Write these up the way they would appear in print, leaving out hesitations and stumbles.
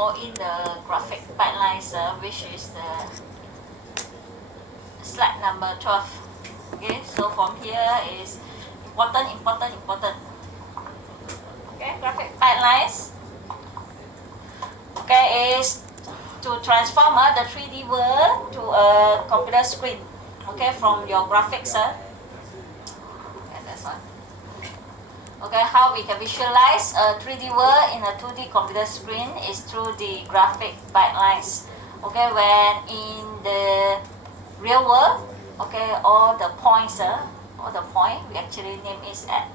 go in the graphic pipelines, which is the slide number 12. Okay, so from here is important. Okay, graphic pipelines. Okay, is to transform the 3D world to a computer screen. Okay, from your graphics. Okay, that's one. Okay, how we can visualize a 3D world in a 2D computer screen is through the graphic pipelines. Okay, when in the real world, okay, all the points, we actually name is at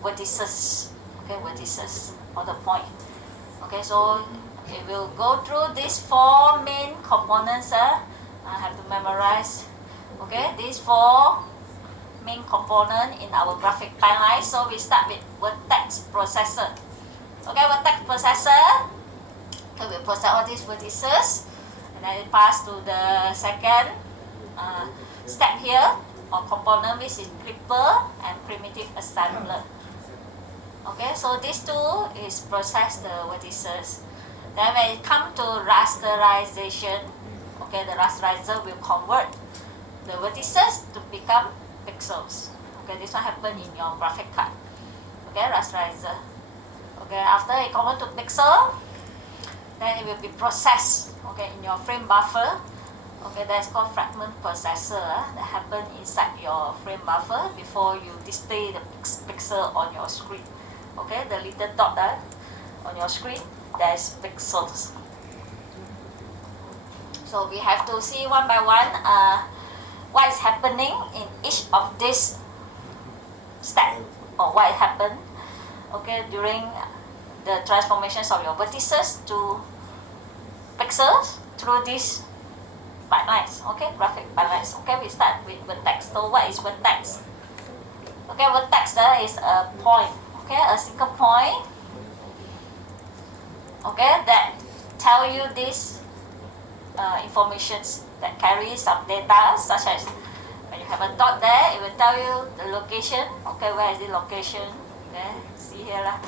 vertices. Okay, vertices, all the point. Okay, so it will go through these 4 main components. I have to memorize. Okay, these 4 main component in our graphic pipeline. So we start with vertex processor. Okay, vertex processor. Okay, we process all these vertices, and then it pass to the second step here, or component, which is clipper and primitive assembler. Okay, so these two is process the vertices. Then when it comes to rasterization, okay, the rasterizer will convert the vertices to become pixels. Okay, this one happen in your graphic card. Okay, rasterizer. Okay, after it convert to pixel, then it will be processed. Okay, in your frame buffer. Okay, that's called fragment processor that happen inside your frame buffer before you display the pixel on your screen. Okay, the little dot on your screen, there's pixels. So we have to see one by one what is happening in each of these steps, or what happened, okay, during the transformations of your vertices to pixels through these pipelines. Okay, graphic pipelines. Okay, we start with vertex. So what is vertex? Okay, vertex is a point. Okay, a single point. Okay, that tell you this informations that carry some data, such as when you have a dot there, it will tell you the location. Okay, where is the location? Okay, see here lah.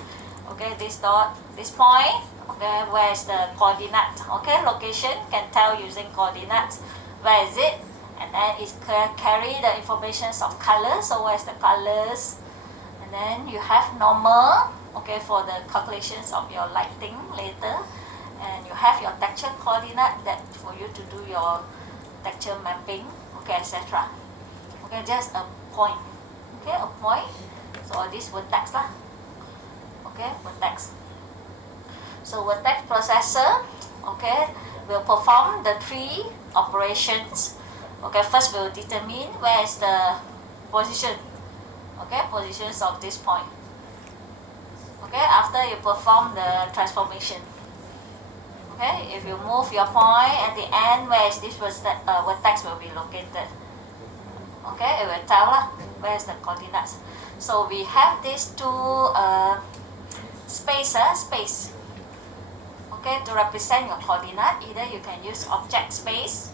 Okay, this dot, this point. Okay, where is the coordinate? Okay, location can tell using coordinates. Where is it? And then it carry the informations of colors. So where is the colors? And then you have normal. Okay, for the calculations of your lighting later. And you have your texture coordinate that for you to do your texture mapping. Okay, etc. Okay, just a point. Okay, a point. So all this vertex lah. Okay, vertex. So vertex processor, okay, will perform the 3 operations. Okay, first we'll determine where is the position. Okay, positions of this point. Okay, after you perform the transformation. Okay, if you move your point at the end, where is this vertex will be located. Okay, it will tell where is the coordinates. So we have these 2 space. Okay, to represent your coordinate, either you can use object space.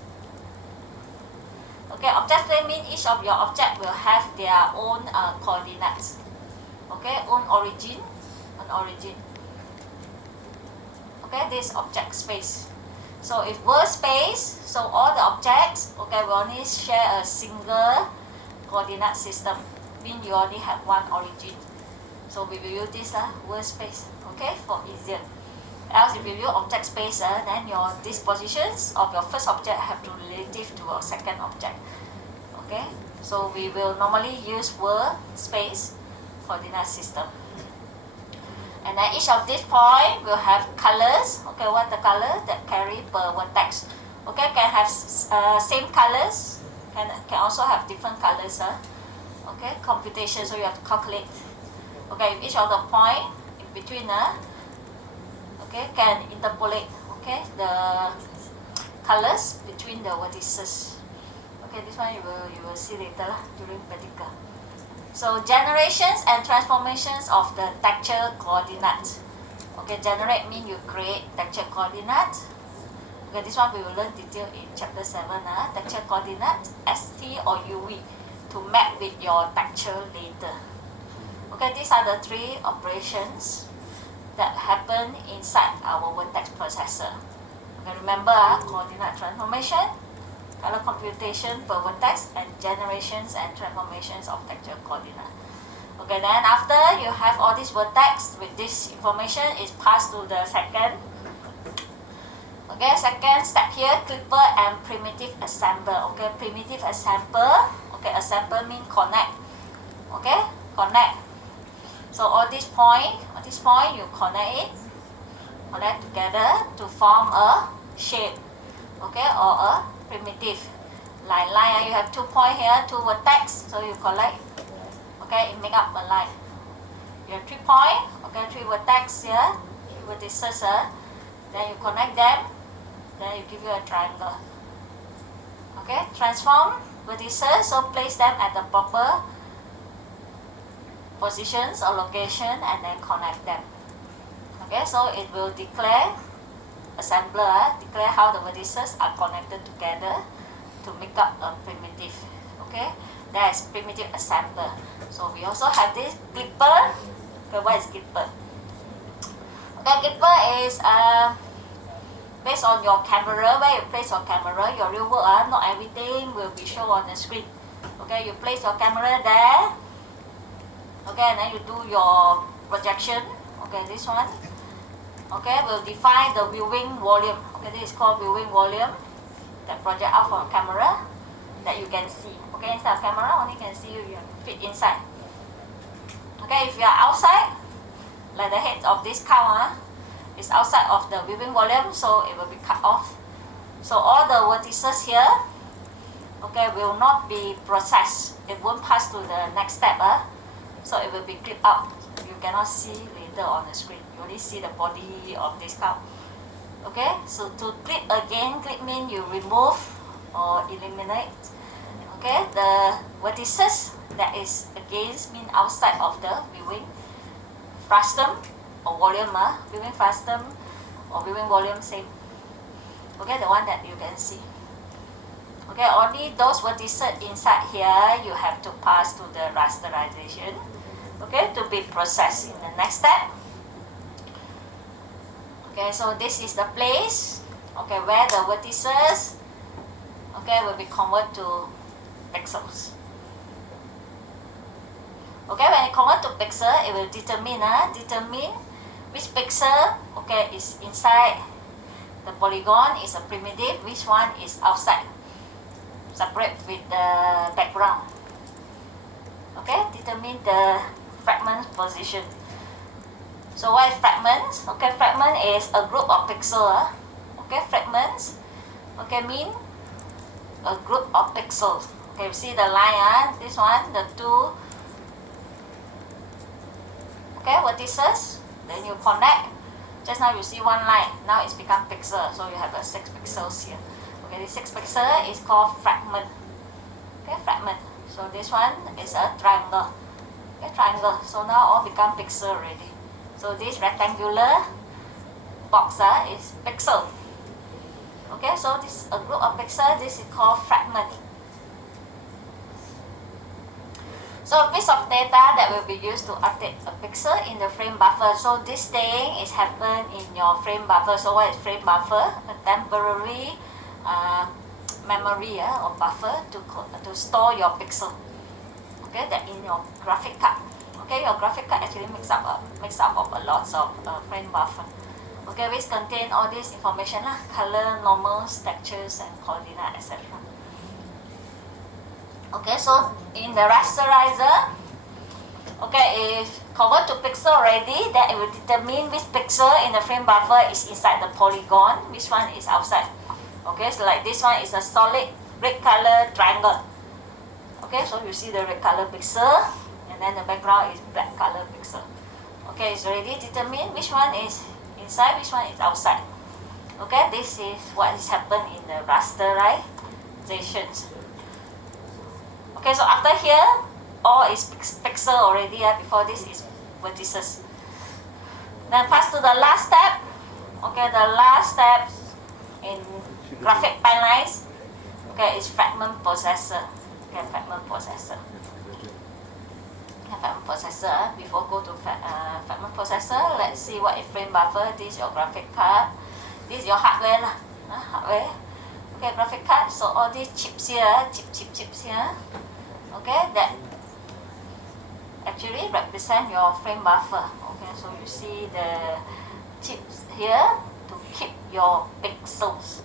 Okay, object space means each of your object will have their own coordinates. Okay, own origin. Okay, this object space. So if world space, so all the objects, okay, will only share a single coordinate system. Means you only have one origin. So we will use this world space. Okay, for easier. Else if you use object space, then your dispositions of your first object have to relative to your second object. Okay, so we will normally use world space coordinate system. And then each of these points will have colors. Okay, what the color that carry per vertex. Okay, can have same colors, can also have different colors. Okay, computation, so you have to calculate. Okay, each of the point in between, okay, can interpolate, okay, the colors between the vertices. Okay, this one you will see later during practical. So generations and transformations of the texture coordinates. Okay, generate means you create texture coordinates. Okay, this one we will learn detail in chapter 7. Texture coordinate, ST or UV, to map with your texture later. Okay, these are the 3 operations that happen inside our vertex processor. processor. Okay, remember coordinate transformation, color computation per vertex, and generations and transformations of textual coordinate. Okay, then after you have all these vertex with this information, is passed to the second. Okay, second step here, clipper and primitive assembler. Okay, primitive assembler. Okay, assemble means connect. Okay, connect. So all this point you connect together to form a shape. Okay, or a primitive line. You have 2 points here, 2 vertex, so you collect. Okay, it make up a line. You have 3 points. Okay, 3 vertex here, 3 vertices here. Then you connect them. Then you give you a triangle. Okay, transform vertices, so place them at the proper positions or location and then connect them. Okay, so it will declare assembler, declare how the vertices are connected together to make up a primitive. Okay, that is primitive assembler. So we also have this clipper. Okay, what is clipper? Okay, clipper is based on your camera, where you place your camera, your real world, not everything will be shown on the screen. Okay, you place your camera there. Okay, and then you do your projection. Okay, this one. Okay, will define the viewing volume. Okay, this is called viewing volume that project out from camera that you can see. Okay, instead of camera, only can see you fit inside. Okay, if you are outside, like the head of this cow, is outside of the viewing volume, so it will be cut off. So all the vertices here, okay, will not be processed. It won't pass to the next step. So it will be clipped out. You cannot see later on the screen. You only see the body of this cow. Okay, so to clip again, clip means you remove or eliminate. Okay, the vertices that is against mean outside of the viewing frustum or volume, viewing frustum or viewing volume, same. Okay, the one that you can see. Okay, only those vertices inside here you have to pass to the rasterization. Okay, to be processed in the next step. Okay, so this is the place. Okay, where the vertices, okay, will be converted to pixels. Okay, when it convert to pixel, it will determine which pixel, okay, is inside the polygon, is a primitive, which one is outside, separate with the background. Okay, determine the fragment position. So what is fragments? Okay, fragment is a group of pixels. Okay, fragments, okay, mean a group of pixels. Okay, you see the line, this one, the 2, okay, vertices, then you connect. Just now you see one line, now it's become pixel, so you have 6 pixels here. Okay, the 6 pixel is called fragment. Okay, fragment. So this one is a triangle. Okay, triangle. So now all become pixel already. So this rectangular box is pixel. Okay, so this a group of pixels. This is called fragment. So a piece of data that will be used to update a pixel in the frame buffer. So this thing is happen in your frame buffer. So what is frame buffer? A temporary memory or buffer to store your pixel. Okay, that in your graphic card. Okay, your graphic card actually makes up of a lots of frame buffer. Okay, which contain all this information color, normals, textures, and coordinate, etc. Okay, so in the rasterizer, okay, if convert to pixel already, then it will determine which pixel in the frame buffer is inside the polygon, which one is outside. Okay, so like this one is a solid red color triangle. Okay, so you see the red color pixel, and then the background is black color pixel. Okay, it's already determined which one is inside, which one is outside. Okay, this is what is happened in the rasterizations. Okay, so after here, all is pixel already. Before this is vertices. Then pass to the last step. Okay, the last step in graphic pipelines. Okay, is fragment processor. Okay, fragment processor. Okay, fragment processor. Before go to fragment processor, let's see what is frame buffer. This is your graphic card. This is your hardware lah, hardware. Okay, graphic card. So all these chips here, chips here, okay, that actually represent your frame buffer. Okay, so you see the chips here to keep your pixels,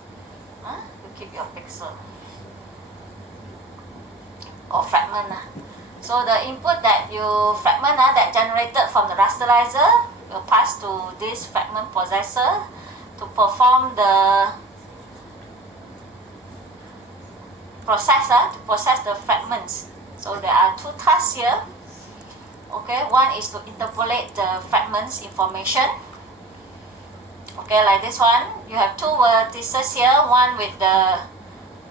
to keep your pixel or fragment. So the input that you fragment that generated from the rasterizer will pass to this fragment processor to perform the to process the fragments. So there are two tasks here. Okay, one is to interpolate the fragments information. Okay, like this one, you have two vertices here, one with the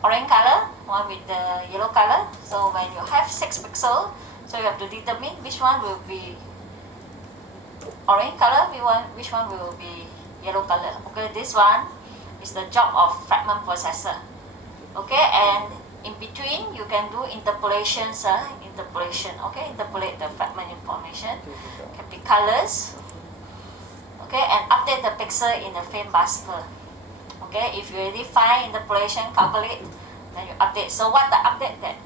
orange color, one with the yellow color. So when you have 6 pixels, so you have to determine which one will be orange color, which one will be yellow color. Okay, this one is the job of fragment processor. Okay, and in between you can do interpolations, okay, interpolate the fragment information, can be colors, okay, and update the pixel in the frame buffer. Okay, if you already find interpolation, calculate, then you update. So what the update that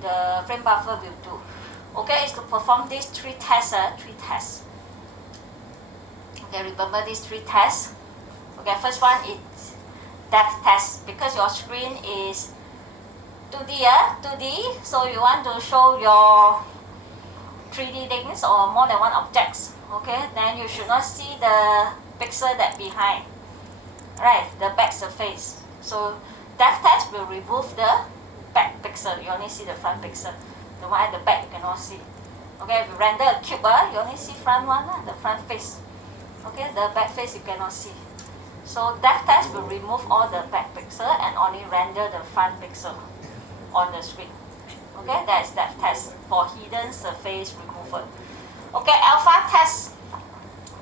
the frame buffer will do, okay, is to perform these 3 tests, Okay, remember these 3 tests. Okay, first one is depth test, because your screen is 2D, 2D, so you want to show your 3D things or more than one objects. Okay, then you should not see the pixel that behind, right, the back surface. So depth test will remove the back pixel, you only see the front pixel. The one at the back you cannot see. Okay, if you render a cube, you only see front one, the front face. Okay, the back face you cannot see. So depth test will remove all the back pixel and only render the front pixel on the screen. Okay, that's depth test for hidden surface removal. Okay, alpha test.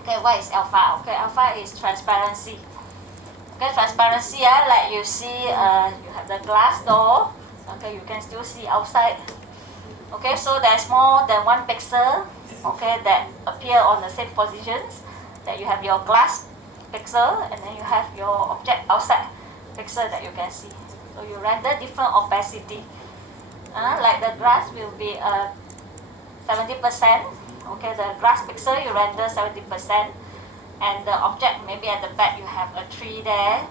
Okay, what is alpha? Okay, alpha is transparency. Okay, transparency, like you see, you have the glass door. Okay, you can still see outside. Okay, so there's more than one pixel, okay, that appear on the same positions. That you have your glass pixel and then you have your object outside pixel that you can see. So you render different opacity. Like the glass will be 70%. Okay, the glass pixel you render 70%, and the object maybe at the back you have a tree there.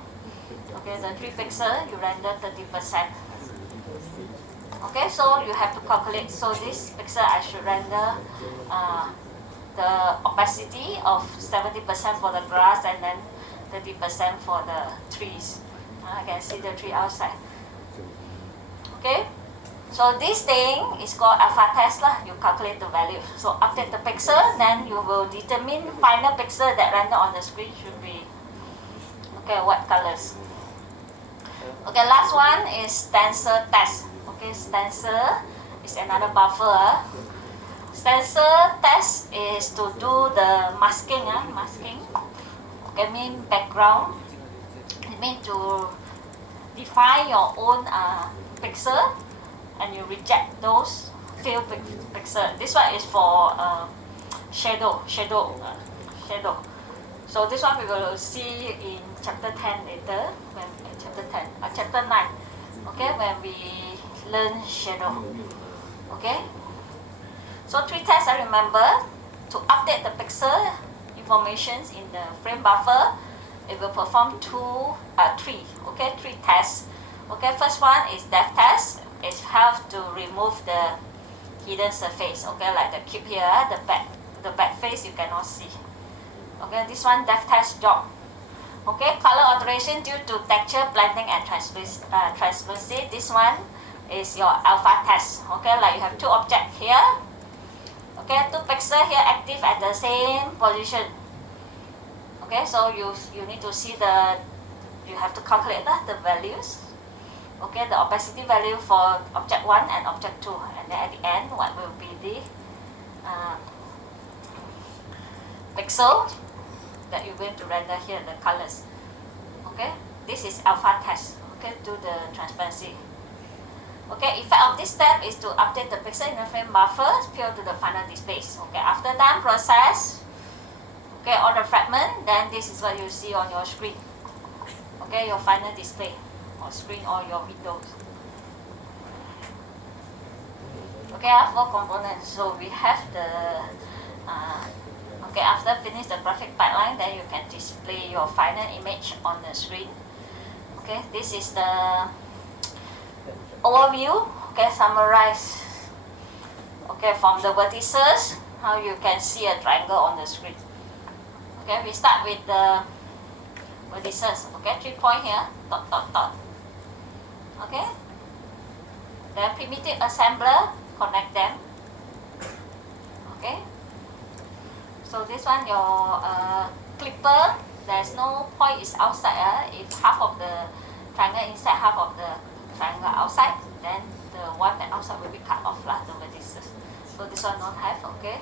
Okay, the tree pixel you render 30%. Okay, so you have to calculate. So this pixel I should render the opacity of 70% for the grass and then 30% for the trees. I can see the tree outside. Okay, so this thing is called alpha test lah. You calculate the value. So update the pixel, then you will determine final pixel that render on the screen should be, okay, what colors. Okay, last one is stencil test. Okay, stencil is another buffer. Stencil test is to do the masking, masking. Okay, mean background. It means to define your own pixel, and you reject those few pixel. This one is for shadow. So this one we will see in chapter 10 later, when chapter 9. Okay, when we learn shadow. Okay. So 3 tests I remember. To update the pixel informations in the frame buffer, it will perform 3 tests. Okay, first one is depth test. It helps to remove the hidden surface. Okay, like the cube here, the back face you cannot see. Okay, this one depth test job. Okay, color alteration due to texture, blending, and transparency. This one is your alpha test. Okay, like you have 2 objects here. Okay, 2 pixels here active at the same position. Okay, so you need to see you have to calculate the values. Okay, the opacity value for object 1 and object 2, and then at the end what will be the pixel that you're going to render here, the colors. Okay, this is alpha test. Okay, do the transparency. Okay, effect of this step is to update the pixel in the frame buffer prior to the final display. Okay, after done process, okay, all the fragment, then this is what you see on your screen. Okay, your final display or screen or your windows. Okay, four components. So we have the okay, after finish the graphic pipeline, then you can display your final image on the screen. Okay, this is the overview. Okay, summarize. Okay, from the vertices, how you can see a triangle on the screen. Okay, we start with the vertices. Okay, 3 point here, dot, dot, dot. Okay, then primitive assembler, connect them. Okay, so this one, your clipper, there's no point is outside. If half of the triangle inside, half of the triangle outside, then the one that outside will be cut off lah, the vertices. So this one don't have. Okay,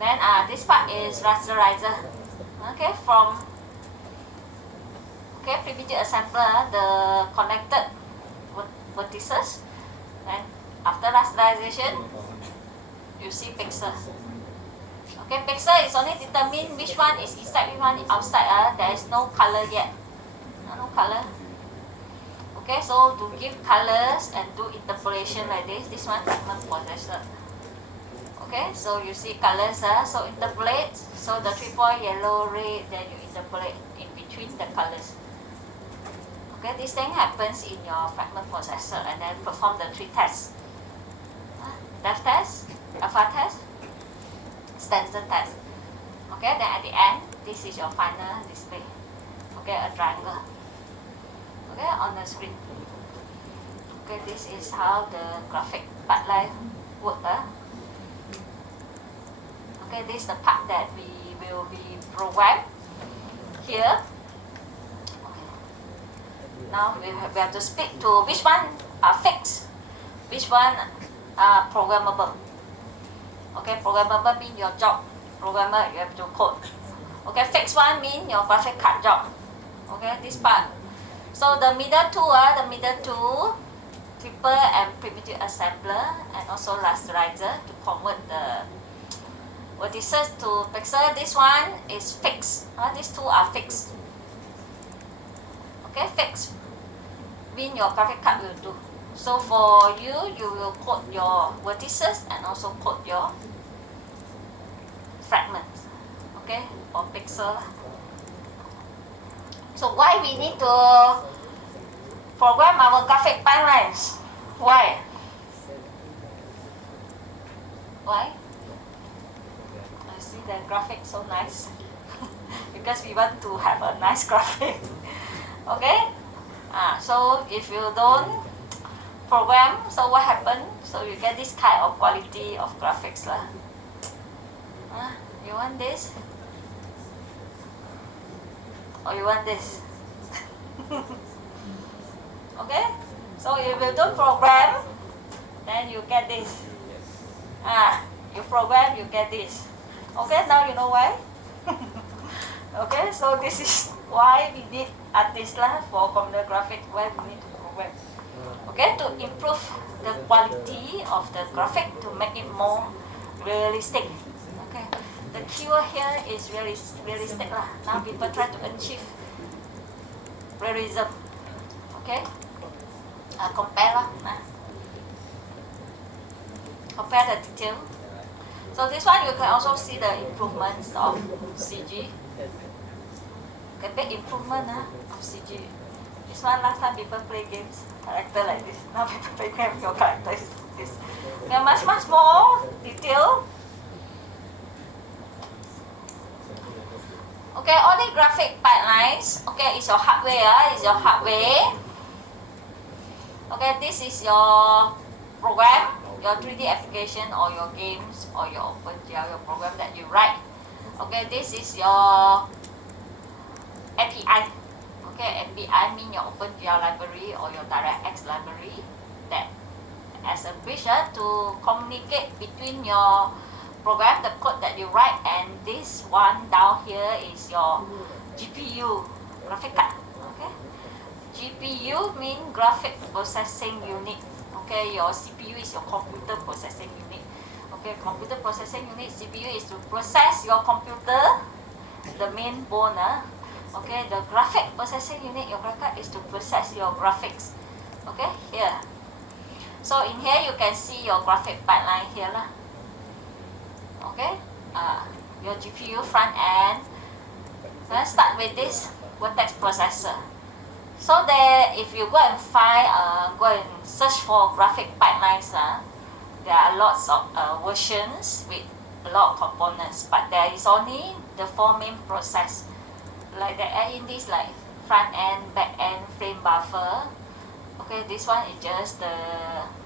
then this part is rasterizer. Okay, from primitive assembler, the connected vertices, then after rasterization you see pixel. Okay, pixel is only determine which one is inside, which one is outside. There is no color yet. No color. Okay, so to give colors and do interpolation like this one fragment processor. Okay, so you see colors. So interpolate. So the 3 point yellow, red, then you interpolate in between the colors. Okay, this thing happens in your fragment processor, and then perform the 3 tests. Depth test, alpha test, stencil test. Okay, then at the end, this is your final display. Okay, a triangle. Okay, on the screen. Okay, this is how the graphic pipeline work. Okay, this is the part that we will be programmed here. Okay. Now we have to speak to which one are fixed, which one are programmable. Okay, programmable means your job. Programmer, you have to code. Okay, fixed one means your graphic card job. Okay, this part. So the middle two, clipper and primitive assembler, and also rasterizer to convert the vertices to pixel. This one is fixed. These two are fixed. Okay, fixed means your graphic card will do. So for you will code your vertices and also code your fragments. Okay, for pixel. So why we need to program our graphic pipelines? Why? Why? I see the graphic so nice. Because we want to have a nice graphic. Okay? So if you don't program, so what happens? So you get this kind of quality of graphics lah. You want this? Or you want this? Okay? So if you don't program, then you get this. You program, you get this. Okay, now you know why? Okay, so this is why we need artists lah for computer graphics, why we need to program. Okay, to improve the quality of the graphic, to make it more realistic. Okay, the keyword here is realistic lah. Now people try to achieve realism. Okay, compare lah. Compare the detail. So this one you can also see the improvements of CG. Okay, big improvement of CG. This one last time people play games, character like this. Now people play games, your character is this. Okay, much more detail. Okay, all the graphic pipelines. Okay, is your hardware. Is your hardware. Okay, this is your program, your 3D application or your games or your OpenGL, your program that you write. Okay, this is your API. Okay, API means your OpenGL library or your DirectX library that as a bridge to communicate between your program, the code that you write, and this one down here is your GPU, graphic card. Okay, GPU means graphic processing unit. Okay, your CPU is your computer processing unit. Okay, computer processing unit, CPU is to process your computer. the main bone. Okay, the graphic processing unit, your graphic card is to process your graphics. Okay, here. So in here you can see your graphic pipeline here lah. Okay, your GPU front end. Let's start with this Vertex processor. So that if you go and find, go and search for graphic pipelines, there are lots of versions with a lot of components, but there is only the 4 main process. Like the in this, like front end, back end, frame buffer. Okay, this one is just the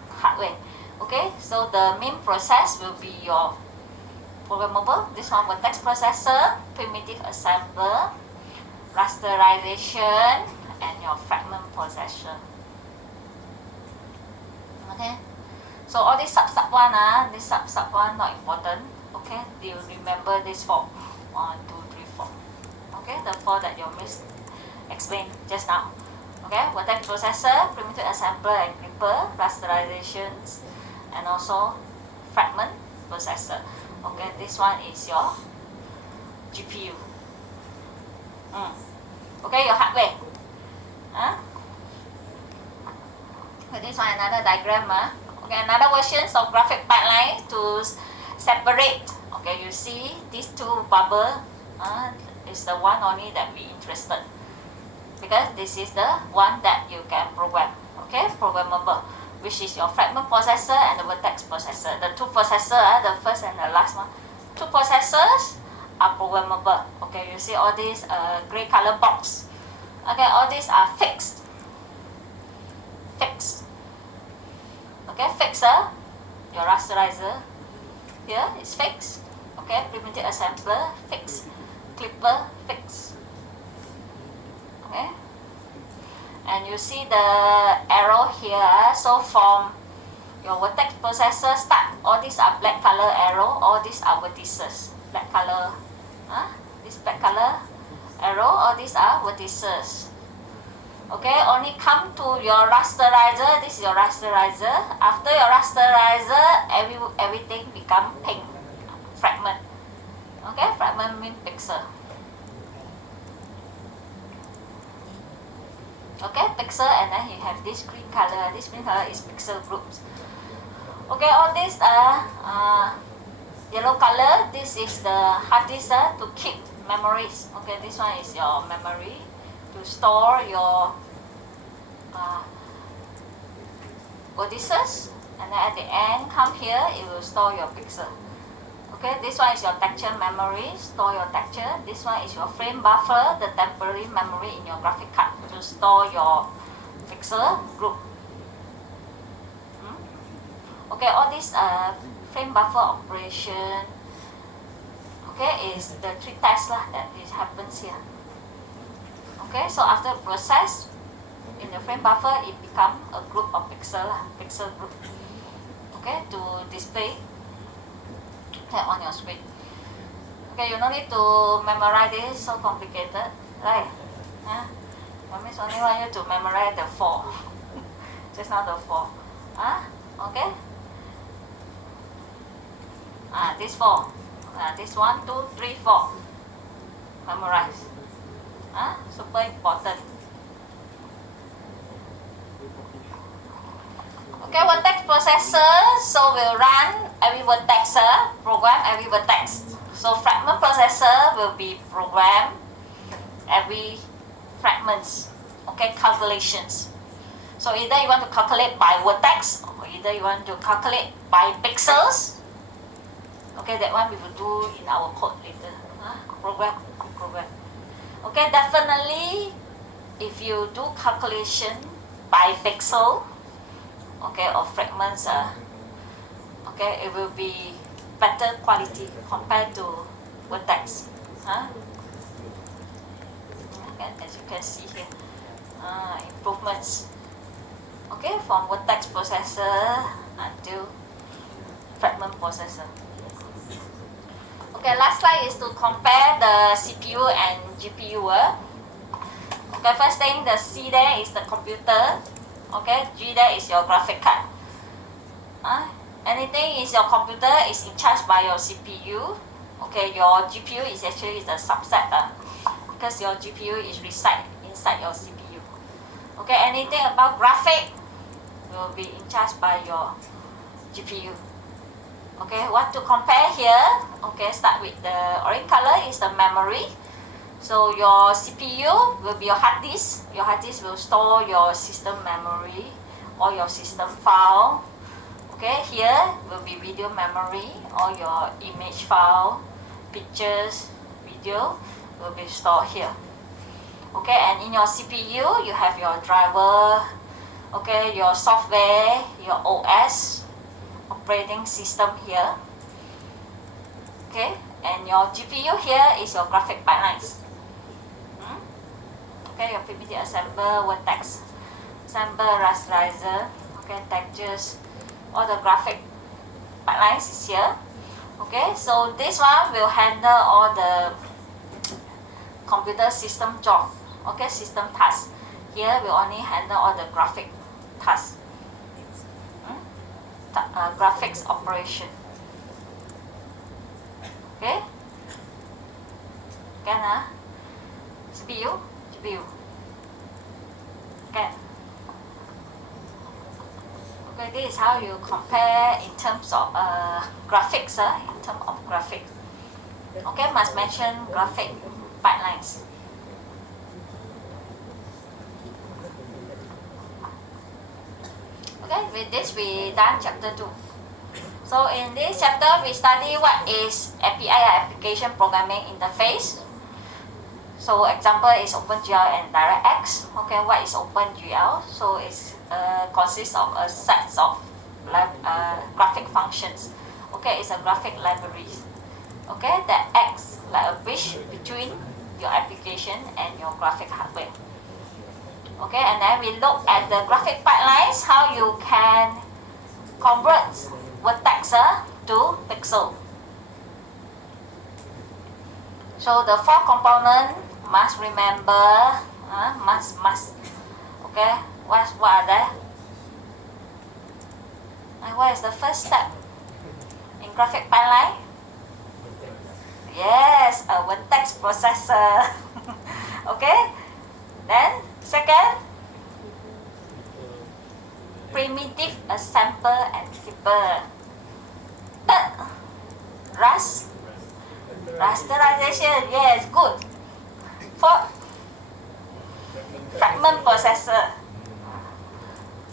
hardware. Okay, so the main process will be your programmable, this one Vertex processor, primitive assembler, rasterization, and your fragment processor. Okay, so all these sub one, this sub one not important. Okay, you remember this 4, 1, 2, 3, 4. Okay, the 4 that you explained just now. Okay, Vertex processor, primitive assembler and gripper, rasterizations, and also fragment processor. Okay, this one is your GPU. Okay, your hardware. This one another diagram. Okay, another version of graphic pipeline to separate. Okay, you see these 2 bubble is the one only that we interested, because this is the one that you can program. Okay, programmable, which is your fragment processor and the Vertex processor. The 2 processors, the first and the last one, 2 processors are programmable. Okay, you see all these gray color box. Okay, all these are fixed. Okay, fixer, your rasterizer here is fixed. Okay, primitive assembler fixed, clipper fixed. Okay, and you see the arrow here. So from your Vertex processor start, all these are black color arrow, all these are vertices, black color. This black color arrow, all these are vertices. Okay, only come to your rasterizer. This is your rasterizer. After your rasterizer, everything become pink, fragment. Okay, fragment means pixel. Okay, pixel, and then you have this green color. This green color is pixel groups. Okay, all these are yellow color. This is the hard disk to keep memories. Okay, this one is your memory to store your vertices, and then at the end come here, it will store your pixel. Okay, this one is your texture memory, store your texture. This one is your frame buffer, the temporary memory in your graphic card to store your pixel group. Okay, all these frame buffer operation, okay, is the 3 tasks that it happens here. Okay, so after process in the frame buffer, it become a group of pixel group. Okay, to display that on your screen. Okay, you don't need to memorize this, so complicated, right? That means only want you to memorize the 4. Just now the 4. Okay. This 4. This 1, 2, 3, 4. Memorize. Super important. Okay, Vertex processor, so we'll run every vertex, program every vertex. So fragment processor will be program every fragments, okay, calculations. So either you want to calculate by vertex, or either you want to calculate by pixels. Okay, that one we will do in our code later. Program. Okay, definitely if you do calculation by pixel, okay, or fragments, okay, it will be better quality compared to vertex. As you can see here, improvements. Okay, from vertex processor until fragment processor. Okay, last slide is to compare the CPU and GPU. Okay, first thing, the C there is the computer. Okay, G there is your graphic card. Anything is your computer is in charge by your CPU. Okay, your GPU is actually the subset because your GPU is reside inside your CPU. Okay, anything about graphic will be in charge by your GPU. Okay, what to compare here? Okay, start with the orange color is the memory. So your CPU will be your hard disk. Your hard disk will store your system memory or your system file. Okay, here will be video memory or your image file, pictures, video will be stored here. Okay, and in your CPU you have your driver, okay, your software, your OS, operating system here. Okay, and your GPU here is your graphic pipelines. Okay, your primitive assembler, vertex assembler, rasterizer, okay, textures, all the graphic pipelines is here. Okay, so this one will handle all the computer system job, okay, system tasks. Here we only handle all the graphic tasks, graphics operation. Okay, can CPU, GPU, can. Okay, this is how you compare in terms of graphics, in terms of graphics. Okay, must mention graphic pipelines. Okay, with this we done chapter 2. So in this chapter we study what is API, application programming interface. So example is OpenGL and DirectX. Okay, what is OpenGL? So it's consists of a set of graphic functions. Okay, it's a graphic library. Okay, that acts like a bridge between your application and your graphic hardware. Okay, and then we look at the graphic pipelines, how you can convert vertex to pixel. So the 4 components must remember, must. Okay, what are they? And what is the first step in graphic pipeline? Yes, a vertex processor. Okay, then second, primitive assembler and flipper. Third, rasterization. Yes, good. Fourth, fragment processor.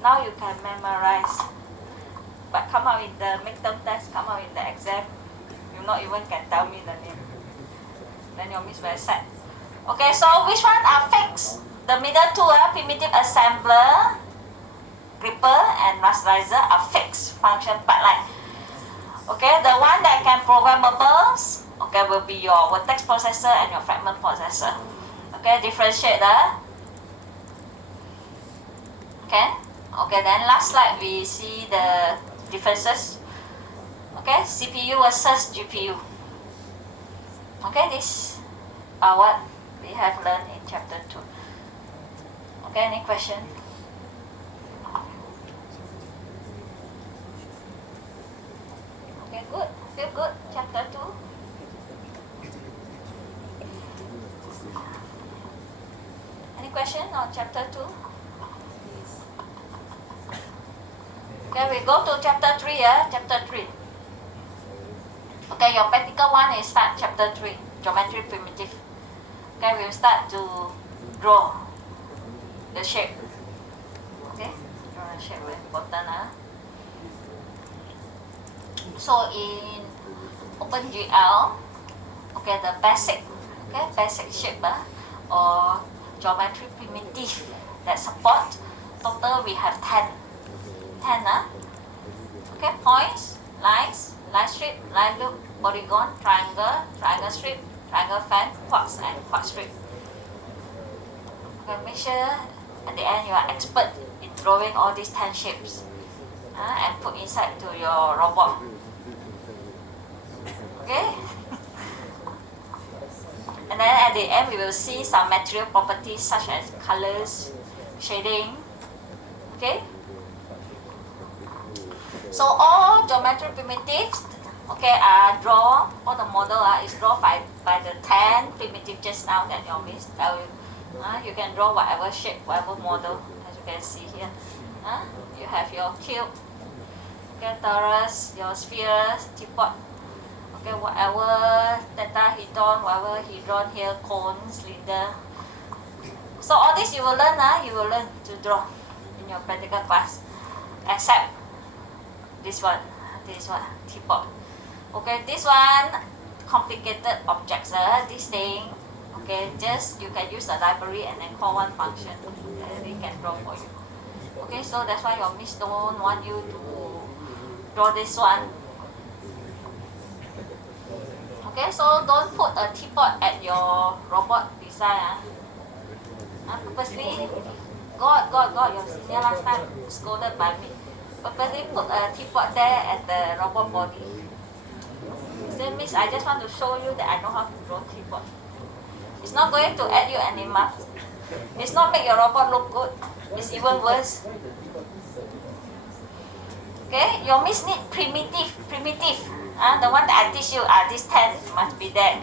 Now you can memorize, but come out in the midterm test, come out in the exam, you not even can tell me the name. Then your miss very sad. Okay, so which one are fixed? The middle two, primitive assembler, gripper, and rasterizer are fixed function pipeline. Okay, the one that can programmables, okay, will be your vertex processor and your fragment processor. Okay, differentiate okay. Okay, then last slide we see the differences. Okay, CPU versus GPU. Okay, this are what we have learned in chapter 2. Okay, any question? Okay, good. Feel good. Chapter 2. Any question on chapter 2? Okay, we go to chapter 3, chapter 3. Okay, your practical one is start chapter 3, geometry primitive. Okay, we'll start to draw the shape. Okay, draw the shape very important. So in OpenGL, okay, the basic shape or geometry primitive that support, total we have 10. Okay, points, lines, line strip, line loop, polygon, triangle, triangle strip, triangle fan, quartz, and quartz strip. Okay, make sure at the end you are expert in drawing all these 10 shapes and put inside to your robot. Okay. And then at the end we will see some material properties such as colors, shading. Okay. So all geometry primitives Okay, draw all the model is drawn by the 10 primitive just now that your miss tell you. You can draw whatever shape, whatever model, as you can see here. You have your cube, okay, torus, your sphere, teapot, okay, whatever tetrahedron, whatever hedron here, cone, cylinder. So all this you will learn to draw in your practical class, except this one, teapot. Okay, this one complicated objects, this thing. Okay, just you can use the library and then call one function, and it can draw for you. Okay, so that's why your miss don't want you to draw this one. Okay, so don't put a teapot at your robot design. Purposely, God, your senior last time scolded by me. Purposely put a teapot there at the robot body. Say, Miss, I just want to show you that I know how to draw teapot. It's not going to add you any marks. It's not make your robot look good. It's even worse. Okay, your miss need primitive. The one that I teach you, this 10 must be there.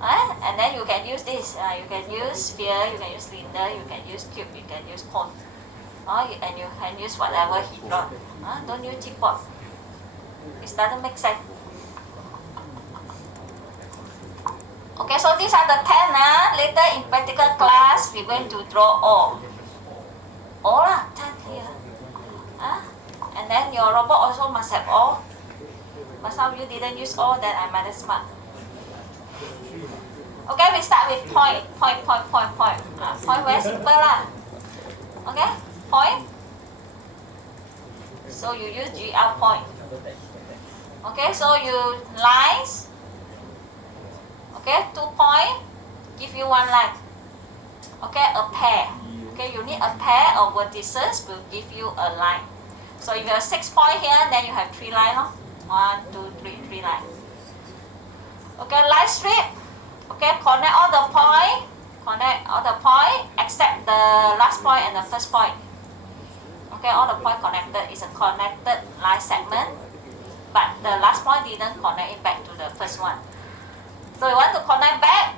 And then you can use this. You can use sphere, you can use cylinder, you can use cube, you can use cone. And you can use whatever hedron. Don't use teapot. It doesn't make sense. Okay, so these are the 10. Later in practical class, we're going to draw all. All 10 here. And then your robot also must have all. But some of you didn't use all, then I minus mark. Okay, we start with point. Point very simple Okay, point. So you use GL point. Okay, so you lines. Okay, 2 point, give you 1 line. Okay, a pair. Okay, you need a pair of vertices will give you a line. So if you have 6 point here, then you have 3 lines. 1, 2, 3 lines. Okay, line strip. Okay, connect all the point except the last point and the first point. Okay, all the point connected is a connected line segment, but the last point didn't connect it back to the first one. So you want to connect back,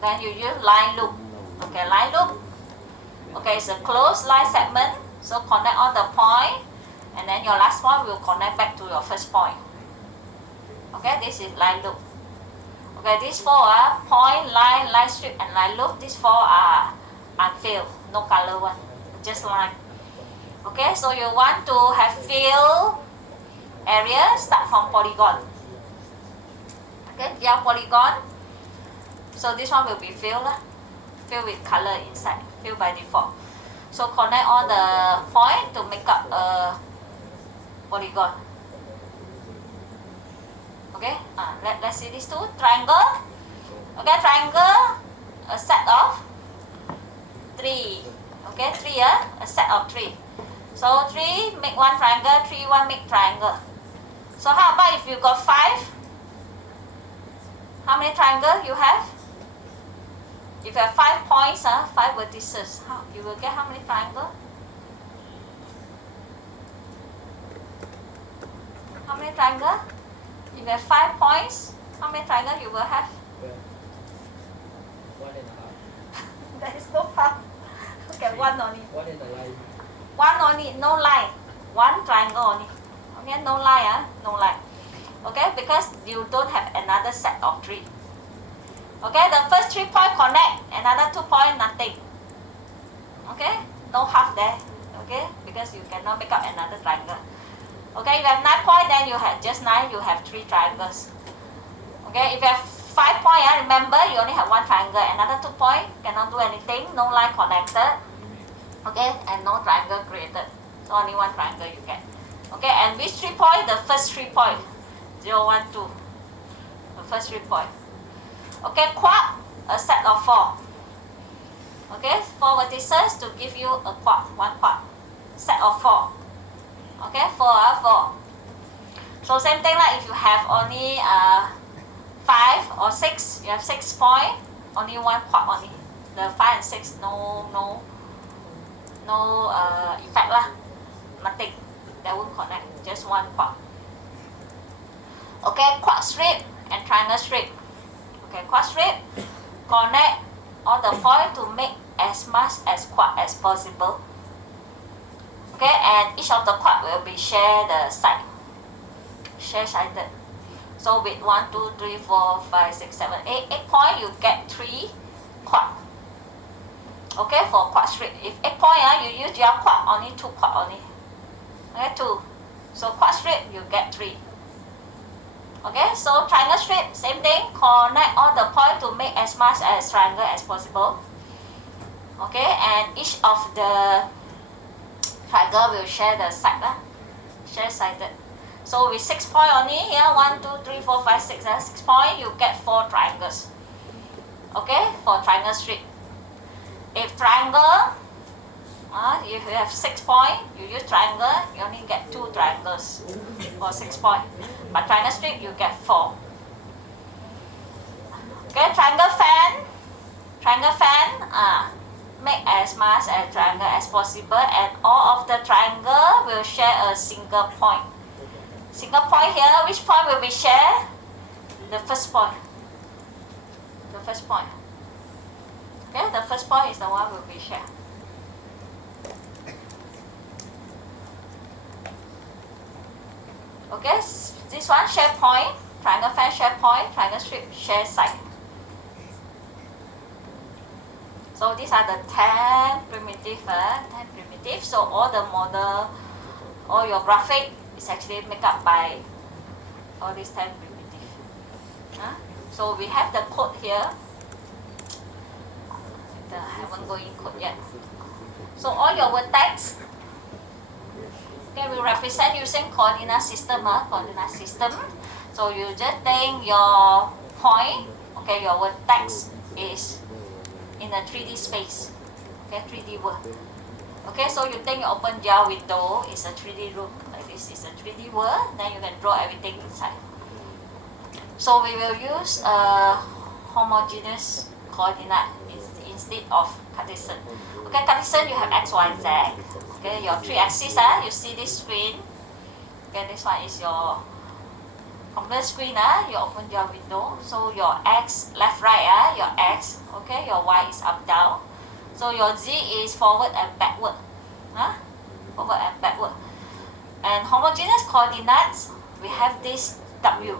then you use line loop. Okay, line loop. Okay, it's a closed line segment, so connect all the point, and then your last point will connect back to your first point. Okay, this is line loop. Okay, these 4 are point, line strip, and line loop. These 4 are unfilled, no color one, just line. Okay, so you want to have fill area, start from polygon. Okay, GL polygon. So this one will be filled with color inside, filled by default. So connect all the point to make up a polygon. Okay, let's see these 2. Triangle. Okay, triangle, a set of 3. Okay, 3 a set of 3. So 3 make 1 triangle, 3 1 make triangle. So how about if you got 5? How many triangles you have? If you have 5 points, 5 vertices, you will get how many triangles? How many triangles? If you have 5 points, how many triangles you will have? 1.5. There is no half. Okay, 1 only. 1 in the line. 1 only, no line. 1 triangle only. Okay, no line, no line. Okay, because you don't have another set of 3. Okay, the first 3 point connect, another 2 point nothing. Okay, no half there. Okay, because you cannot make up another triangle. Okay, if you have 9 point, then you have just 9, you have 3 triangles. Okay, if you have 5 point, remember you only have 1 triangle, another 2 point, cannot do anything, no line connected. Okay, and no triangle created. So only 1 triangle you get. Okay, and which 3 point? The first 3 point. 0, 1, 2. The first 3 point. Okay, quad, a set of 4. Okay, 4 vertices to give you a quad, 1 quad. Set of 4. Okay, 4. So same thing like if you have only 5 or 6, you have 6 point, only 1 quad only. The 5 and 6, no effect nothing. That won't connect, just 1 quad. Okay, quad strip and triangle strip. Okay, quad strip, connect all the point to make as much as quad as possible. Okay, and each of the quad will be share the side, share sided. So with 1, 2, 3, 4, 5, 6, 7, 8, 8 point, you get 3 quad. Okay, for quad strip, if 8 point, you use your quad only 2 quad only. Okay, 2. So quad strip, you get 3. Okay, so triangle strip, same thing, connect all the point to make as much as triangle as possible. Okay, and each of the triangle will share the side, share sided. So with 6 point only, here 1, 2, 3, 4, 5, 6, 6 point, you get 4 triangles. Okay, for triangle strip. If triangle, if you have 6 point, you use triangle, you only get 2 triangles for 6 point. But triangle strip, you get 4. Okay, triangle fan, make as much as triangle as possible, and all of the triangle will share a single point. Single point here, which point will be shared? The first point. The first point. Okay, the first point is the one will be shared. Okay, this one share point, triangle fan share point, triangle strip share side. So these are the 10 primitive, 10 primitive. So all the model, all your graphic is actually made up by all these 10 primitive. So we have the code here. I haven't go in code yet. So all your vertex, okay, we represent using coordinate system. Coordinate system. So you just take your point, okay, your vertex is in a 3D space, okay, 3D world. Okay, so you think you open your window, it's a 3D room, like this is a 3D world, then you can draw everything inside. So we will use a homogeneous coordinate instead of Cartesian. Okay, Cartesian you have X, Y, Z. Okay, your 3 axes, you see this screen. Okay, this one is your computer screen, you open your window. So your X, left, right, your X, okay, your Y is up, down. So your Z is forward and backward. Forward and backward. And homogeneous coordinates, we have this W.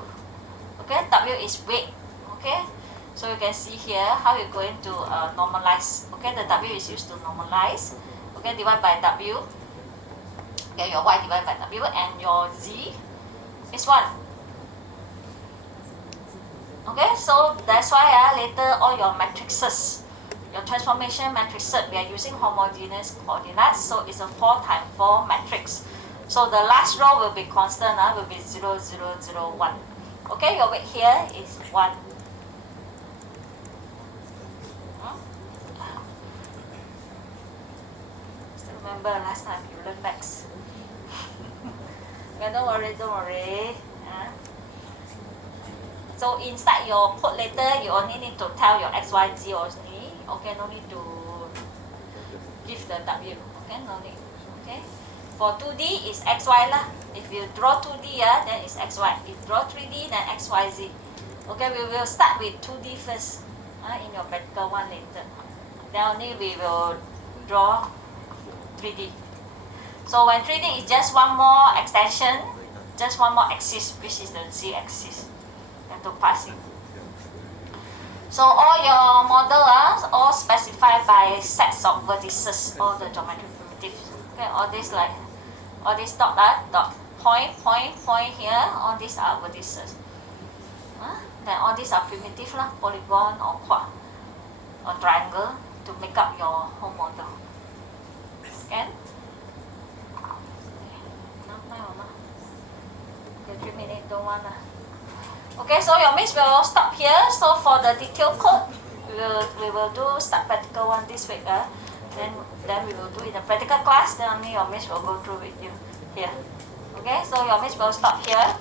Okay, W is weight. Okay, so you can see here how you're going to normalize. Okay, the W is used to normalize. Okay, divide by W. Okay, your Y divided by W, and your Z is 1. Okay, so that's why later all your matrices, your transformation matrices, we are using homogeneous coordinates. So it's a 4 times 4 matrix. So the last row will be constant, will be 0, 0, 0, 1. Okay, your weight here is 1. Still remember last time you learned maths. Okay, don't worry. So inside your code later, you only need to tell your X, Y, Z only. Okay, no need to give the W. Okay, no need. Okay. For 2D is X, Y lah. If you draw 2D, then it's X, Y. If you draw 3D, then X, Y, Z. Okay, we will start with 2D first. In your practical one later. Then only we will draw 3D. So when 3D is just one more extension, just one more axis, which is the Z axis. To pass it. So all your model all specified by sets of vertices, all the geometric primitives. Okay, all this dot, point here, all these are vertices. Then all these are primitive polygon or quad or triangle to make up your whole model. Okay? Okay, 3 minutes, don't want Okay, so your miss will stop here. So for the detailed code, we will do start practical one this week. Then we will do in the practical class. Then only your miss will go through with you here. Okay, so your miss will stop here.